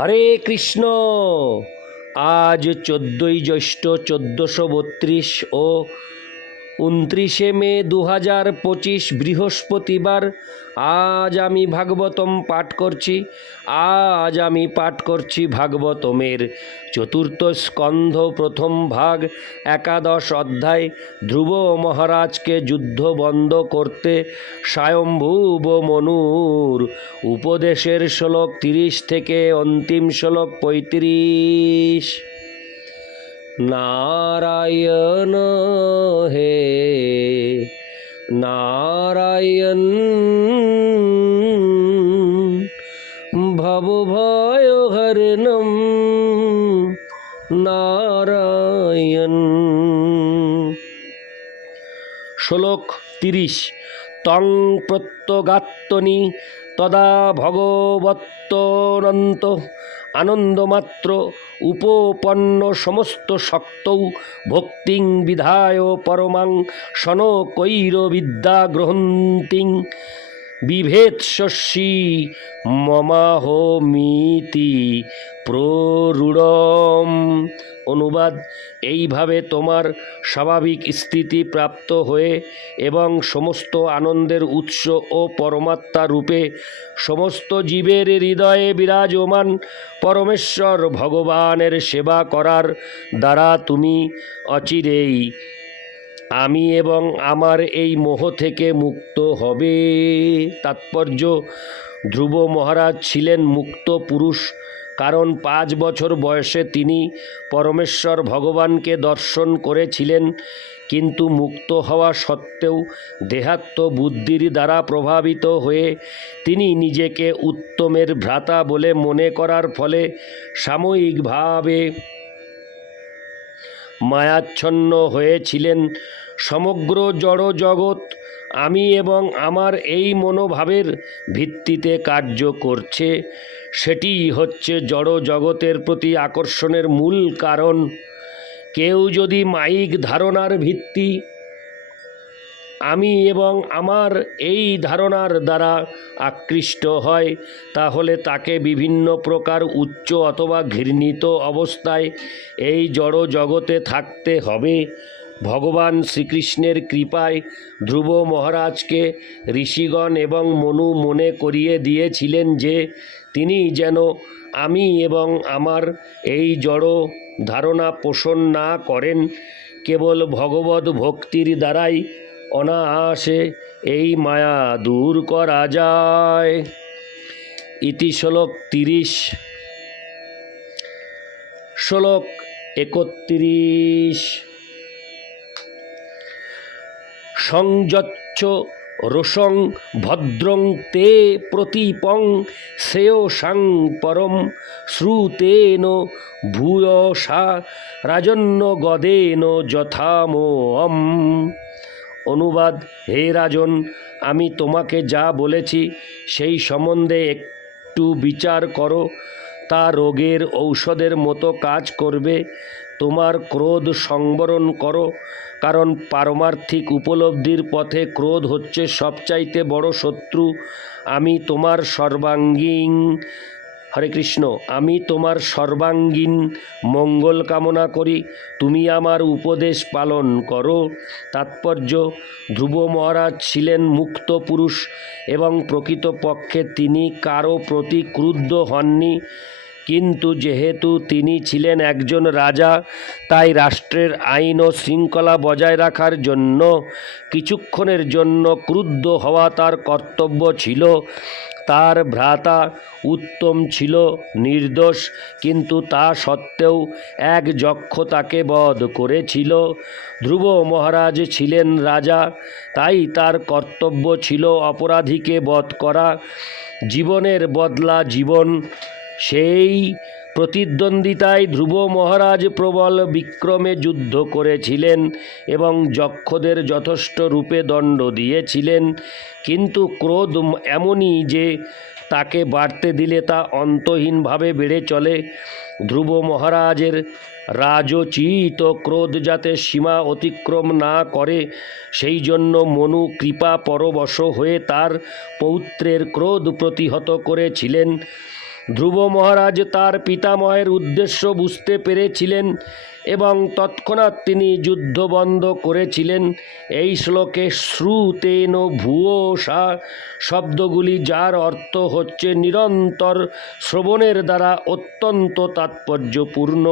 হরে কৃষ্ণ। আজ চোদ্দই জ্যৈষ্ঠ চোদ্দোশো বত্রিশ ও উনত্রিশে মে দু হাজার পঁচিশ বৃহস্পতিবার, আজ আমি ভাগবতম পাঠ করছি, আজ আমি পাঠ করছি ভাগবতমের চতুর্থ স্কন্ধ প্রথম ভাগ, একাদশ অধ্যায়। ধ্রুব মহারাজকে যুদ্ধ বন্ধ করতে স্বয়ম্ভুব মনুর উপদেশের শ্লোক তিরিশ থেকে অন্তিম শ্লোক পঁয়ত্রিশ। নারায়ণ হে নারায়ণ ভবভয় হরণম নারায়ণ। শ্লোক তিরিশ তং প্রত্যগাত্মনি তদা ভগবত্তরন্ত। আনন্দমাত্র উপপন্ন সমস্ত শক্তৌ ভক্তিং বিধায় পরমাং শনকৈর বিদ্যা গ্রহন্তিং। বিভেৎসী মমাহমিতি প্ররূঢ়ম। অনুবাদ, এইভাবে তোমার স্বাভাবিক স্থিতি প্রাপ্ত হয়ে এবং সমস্ত আনন্দের উৎস ও পরমাত্মা রূপে সমস্ত জীবের হৃদয়ে বিরাজমান পরমেশ্বর ভগবানের সেবা করার দ্বারা তুমি অচিরেই আমি এবং আমার এই মোহ থেকে মুক্ত হবে। তাৎপর্য, ধ্রুব মহারাজ ছিলেন মুক্ত পুরুষ, কারণ পাঁচ বছর বয়সে তিনি পরমেশ্বর ভগবানকে দর্শন করেছিলেন, কিন্তু মুক্ত হওয়া সত্ত্বেও দেহাত্ম বুদ্ধির দ্বারা প্রভাবিত হয়ে তিনি নিজেকে উত্তমের ভ্রাতা বলে মনে করার ফলে সাময়িকভাবে মায়াচ্ছন্ন হয়েছিলেন। সমগ্র জড় জগৎ আমি এবং আমার এই মনোভাবের ভিত্তিতে কার্য করছে। সেটিই হচ্ছে জড় জগতের প্রতি আকর্ষণের মূল কারণ। কেউ যদি মাইক ধারণার ভিত্তি আমি এবং আমার এই ধারণার দ্বারা আকৃষ্ট হয়, তাহলে তাকে বিভিন্ন প্রকার উচ্চ অথবা ঘৃণিত অবস্থায় এই জড় জগতে থাকতে হবে। ভগবান শ্রীকৃষ্ণের কৃপায় ধ্রুব মহারাজকে ঋষিগণ এবং মনু মনে করিয়ে দিয়েছিলেন যে, তিনি যেন আমি এবং আমার এই জড় ধারণা পোষণ না করেন, কেবল ভগবত ভক্তির দ্বারাই অনায়াসে এই মায়া দূর করা যায়। ইতি শ্লোক তিরিশ। শ্লোক একত্রিশ। সংযচ্ছ রোষং ভদ্রং তে প্রতীপং শ্রেয়সাং পরম শ্রুতেন ভূয়সা রাজন্য গদেন যথামোহম। অনুবাদ, হে রাজন, আমি তোমাকে যা বলেছি সেই সম্বন্ধে একটু বিচার করো। তা রোগের ঔষধের মতো কাজ করবে, তোমার ক্রোধ সংবরণ করো, কারণ পারমার্থিক উপলব্ধির পথে ক্রোধ হচ্ছে সবচাইতে বড় শত্রু। আমি তোমার সর্বাঙ্গীন হরে কৃষ্ণ, আমি তোমার সর্বাঙ্গীন মঙ্গল কামনা করি। তুমি আমার উপদেশ পালন করো। তাৎপর্য, ধ্রুব মহারাজ ছিলেন মুক্ত পুরুষ এবং প্রকৃতপক্ষে তিনি কারও প্রতি ক্রুদ্ধ হননি। কিন্তু যেহেতু তিনি ছিলেন একজন রাজা, তাই রাষ্ট্রের আইন ও শৃঙ্খলা বজায় রাখার জন্য, কিছুক্ষণের জন্য ক্রুদ্ধ হওয়া তার কর্তব্য ছিল। তার ভ্রাতা উত্তম ছিল নির্দোষ, কিন্তু তা সত্ত্বেও এক যক্ষ তাকে বধ করেছিল। ধ্রুব মহারাজ ছিলেন রাজা, তাই তার কর্তব্য ছিল অপরাধীকে বধ করা। জীবনের বদলা জীবন সেই প্রতিদ্বন্দ্বিতায় ধ্রুব মহারাজ প্রবল বিক্রমে যুদ্ধ করেছিলেন এবং যক্ষদের যথেষ্ট রূপে দণ্ড দিয়েছিলেন। কিন্তু ক্রোধ এমনই যে তাকে বাড়তে দিলে তা অন্তহীনভাবে বেড়ে চলে। ধ্রুব মহারাজের রাজচিত ক্রোধ যাতে সীমা অতিক্রম না করে, সেই জন্য মনু কৃপা পরবশ হয়ে তার পৌত্রের ক্রোধ প্রতিহত করেছিলেন। ধ্রুব মহারাজ তার পিতামহের উদ্দেশ্য বুঝতে পেরেছিলেন এবং তৎক্ষণাৎ তিনি যুদ্ধ বন্ধ করেছিলেন। এই শ্লোকে শ্রুতেন ভুয়োসা শব্দগুলি যার অর্থ হচ্ছে নিরন্তর শ্রবণের দ্বারা অত্যন্ত তাৎপর্যপূর্ণ।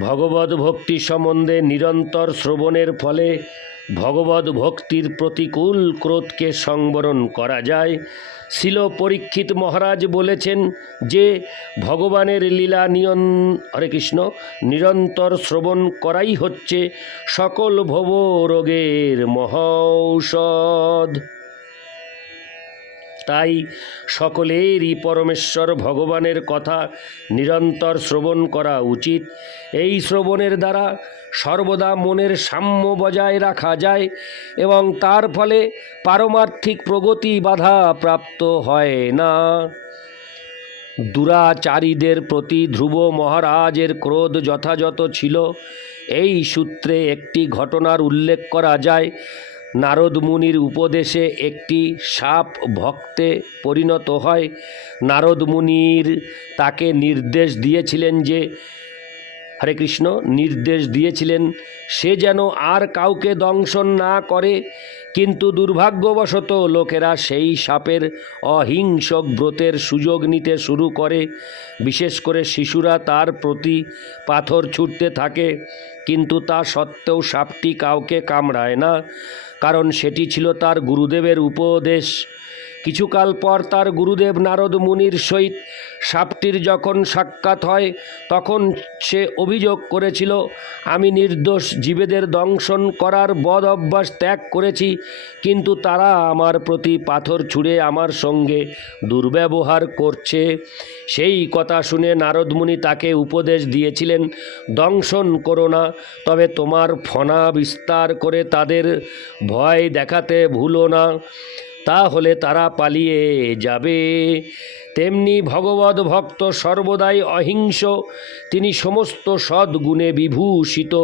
ভগবত ভক্তি সম্বন্ধে নিরন্তর শ্রবণের ফলে ভগবত ভক্তির প্রতিকূল ক্রোধকে সংবরণ করা যায়। শিল পরীক্ষিত মহারাজ বলেছেন যে, ভগবানের লীলা নিয়ন, হরে কৃষ্ণ, নিরন্তর শ্রবণ করাই হচ্ছে সকল ভব রোগের মহৌষধ। তাই সকলেরই পরমেশ্বর ভগবানের কথা নিরন্তর শ্রবণ করা উচিত। এই শ্রবণের দ্বারা সর্বদা মনের সাম্য বজায় রাখা যায় এবং তার ফলে পারমার্থিক প্রগতি বাধা প্রাপ্ত হয় না। দুরাচারীদের প্রতি ধ্রুব মহারাজের ক্রোধ যথাযথ ছিল। এই সূত্রে একটি ঘটনার উল্লেখ করা যায়। নারদ মুনির উপদেশে একটি সাপ ভক্তে পরিণত হয়। নারদ মুনির তাকে নির্দেশ দিয়েছিলেন যে, হরে কৃষ্ণ, নির্দেশ দিয়েছিলেন, সে যেন আর কাউকে দংশন না করে। কিন্তু দুর্ভাগ্যবশত লোকেরা সেই সাপের অহিংসক ব্রতের সুযোগ নিতে শুরু করে। বিশেষ করে শিশুরা তার প্রতি পাথর ছুটতে থাকে। কিন্তু তা সত্ত্বেও সাপটি কাউকে কামড়ায় না কারণ সেটি ছিল তার গুরুদেবের উপদেশ। কিছুকাল পর তার গুরুদেব নারদ মুনির সহিত সাপটির যখন সাক্ষাৎ হয়, তখন সে অভিযোগ করেছিল, আমি নির্দোষ, জীবেদের দংশন করার বদ অভ্যাস ত্যাগ করেছি, কিন্তু তারা আমার প্রতি পাথর ছুঁড়ে আমার সঙ্গে দুর্ব্যবহার করছে। সেই কথা শুনে নারদমুনি তাকে উপদেশ দিয়েছিলেন, দংশন করো না, তবে তোমার ফনা বিস্তার করে তাদের ভয় দেখাতে ভুলো না। তাহলে তারা পালিয়ে যাবে। তেমনি ভগবত ভক্ত সর্বদাই অহিংস, তিনি সমস্ত সদ্গুণে বিভূষিত।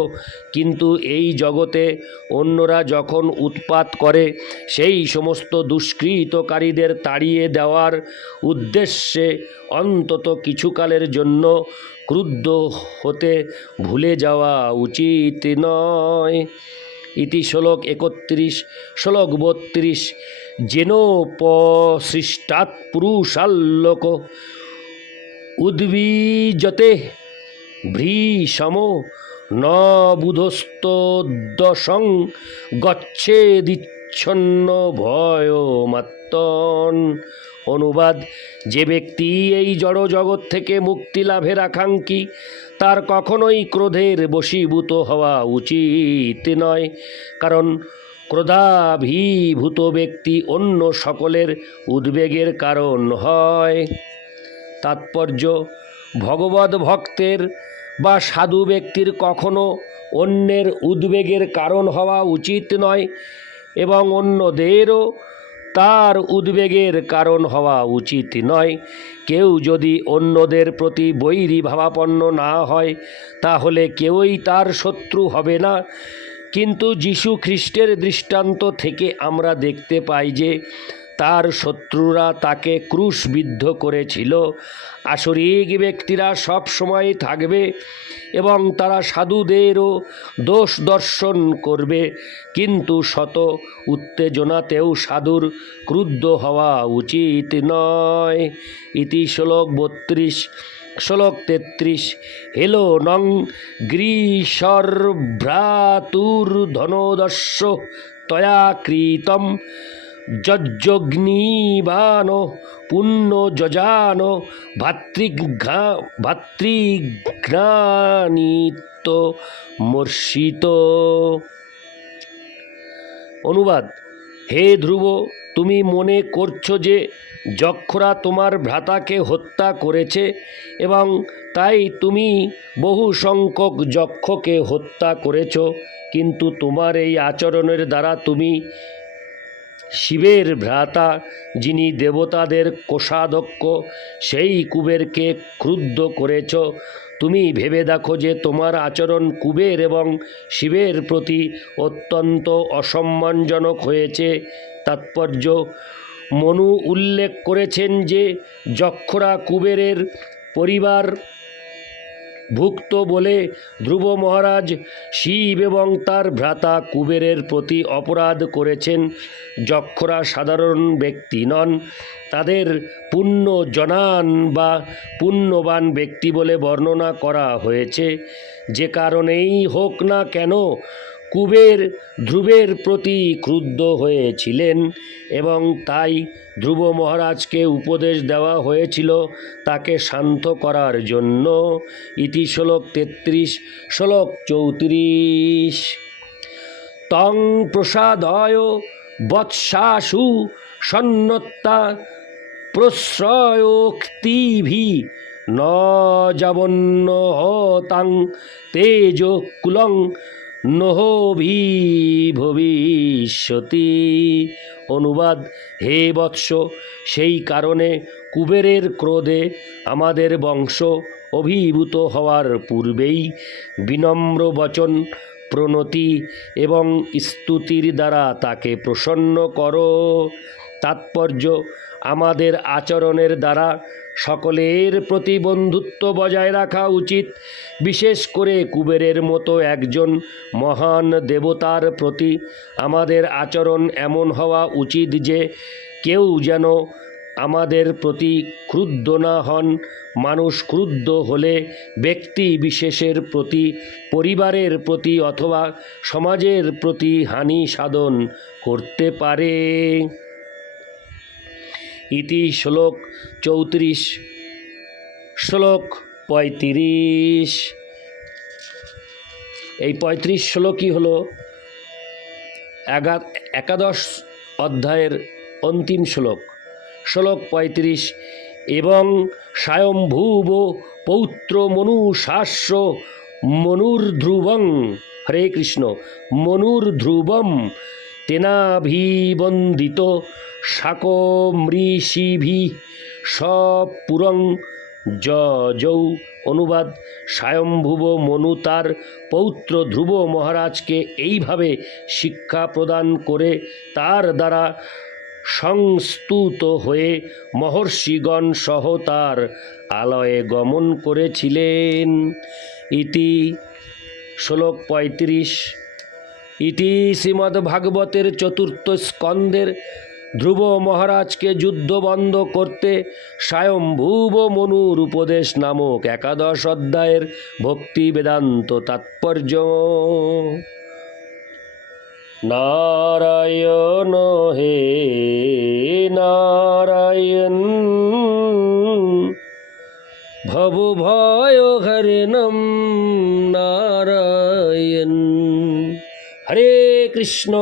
কিন্তু এই জগতে অন্যরা যখন উৎপাত করে, সেই সমস্ত দুষ্কৃতকারীদের তাড়িয়ে দেওয়ার উদ্দেশ্যে অন্তত কিছুকালের জন্য ক্রুদ্ধ হতে ভুলে যাওয়া উচিত নয়। ইতি শ্লোক একত্রিশ, শ্লোক বত্রিশ। জেনোপসৃষ্টাৎ পুরুষাল্লোক। উদ্বীজতে ভ্রীষম ন বুধস্তদশং গচ্ছেদিচ্ছন্ন ভয় মাত্তন অনুবাদ, যে ব্যক্তি এই জড় জগৎ থেকে মুক্তি লাভের আকাঙ্ক্ষী, তার কখনোই ক্রোধের বশীভূত হওয়া উচিত নয়। কারণ ক্রোধাভিভূত ব্যক্তি অন্য সকলের উদ্বেগের কারণ হয়। তাৎপর্য, ভগবত ভক্তের বা সাধু ব্যক্তির কখনো অন্যের উদ্বেগের কারণ হওয়া উচিত নয় এবং অন্যদেরও তার উদ্বেগের কারণ হওয়া উচিত নয়। কেউ যদি অন্যদের প্রতি বৈরী ভাবাপন্ন না হয়, তাহলে কেউই তার শত্রু হবে না। কিন্তু যীশু খ্রিস্টের দৃষ্টান্ত থেকে আমরা দেখতে পাই যে তার শত্রুরা তাকে ক্রুশবিদ্ধ করেছিল। আসরিক ব্যক্তিরা সব সময় থাকবে এবং তারা সাধুদেরও দোষ দর্শন করবে, কিন্তু শত উত্তেজনাতেও সাধুর ক্রুদ্ধ হওয়া উচিত নয়। ইতি শ্লোক বত্রিশ। শ্লোক তেত্রিশ। হেলো নং গ্রীষর ভ্রাতুর ধনোদস্য তয়া কৃতম যজ্ঞগ্নিবান পুণ্য যজান ভাতৃঘ্না ভাতৃঘ্নানিত মর্ষিত। অনুবাদ, হে ধ্রুব, তুমি মনে করছ যে যক্ষরা তোমার ভ্রাতাকে হত্যা করেছে এবং তাই তুমি বহু সংখ্যক যক্ষকে হত্যা করেছ। কিন্তু তোমার এই আচরণের দ্বারা তুমি শিবের ভ্রাতা, যিনি দেবতাদের কোষাধ্যক্ষ, সেই কুবেরকে ক্রুদ্ধ করেছ। তুমি ভেবে দেখো যে তোমার আচরণ কুবের এবং শিবের প্রতি অত্যন্ত অসম্মানজনক হয়েছে। তাৎপর্য মনু উল্লেখ করেছেন যে যক্ষরা কুবেরের পরিবার ভুক্ত বলে ধ্রুব মহারাজ শিব এবং তার ভ্রাতা কুবেরের প্রতি অপরাধ করেছেন। যক্ষরা সাধারণ ব্যক্তি নন, তাদের পুণ্য জনান বা পুণ্যবান ব্যক্তি বলে বর্ণনা করা হয়েছে। যে কারণেই হোক না কেন কুবের ধ্রুবের প্রতি ক্রুদ্ধ হয়েছিলেন এবং তাই ধ্রুব মহারাজকে উপদেশ দেওয়া হয়েছিল তাকে শান্ত করার জন্য। ইতি শ্লোক তেত্রিশ, শ্লোক চৌত্রিশ। তং প্রসাদয় বৎসাসু সন্নত্তা প্রশ্রয়োক্তিভি ন যাবন্ন হতাং তেজ কুলং নহভি ভবিষ্যতি অনুবাদ, হে বৎস, সেই কারণে কুবেরের ক্রোধে আমাদের বংশ অভিভূত হওয়ার পূর্বেই বিনম্র বচন, প্রণতি এবং স্তুতির দ্বারা তাকে প্রসন্ন করো। তাৎপর্য আমাদের আচরণের দ্বারা সকলের প্রতি বন্ধুত্ব বজায় রাখা উচিত। বিশেষ করে কুবেরের মতো একজন মহান দেবতার প্রতি আমাদের আচরণ এমন হওয়া উচিত যে কেউ যেন আমাদের প্রতি ক্রুদ্ধ না হন। মানুষ ক্রুদ্ধ হলে ব্যক্তি বিশেষের প্রতি, পরিবারের প্রতি অথবা সমাজের প্রতি হানি সাধন করতে পারে। ইতি শ্লোক চৌত্রিশ। শ্লোক পঁয়ত্রিশ। এই পঁয়ত্রিশ শ্লোকই হলো একাদশ অধ্যায়ের অন্তিম শ্লোক। শ্লোক পঁয়ত্রিশ, এবং স্বয়ম্ভুব পৌত্র মনু শাস্য মনুর্ধ্রুবং। হরে কৃষ্ণ, মনুর্ধ্রুবম তেনাভিবন্দিত শাকমৃষিভি সপুরং যৌ অনুবাদ। স্বয়ম্ভুব মনু তার পৌত্র ধ্রুব মহারাজকে এইভাবে শিক্ষা প্রদান করে তার দ্বারা সংস্তুত হয়ে মহর্ষিগণ সহ তার আলয়ে গমন করেছিলেন। ইতি শ্লোক পঁয়ত্রিশ। ইতি শ্রীমদ্ভাগবতের চতুর্থ স্কন্দের ধ্রুব মহারাজকে যুদ্ধ বন্ধ করতে স্বয়ম্ভুব মনুর উপদেশ নামক একাদশ অধ্যায়ের ভক্তি বেদান্ত তাৎপর্য নারায়ণ হে নারায়ণ ভব ভয় হরিণম কৃষ্ণ।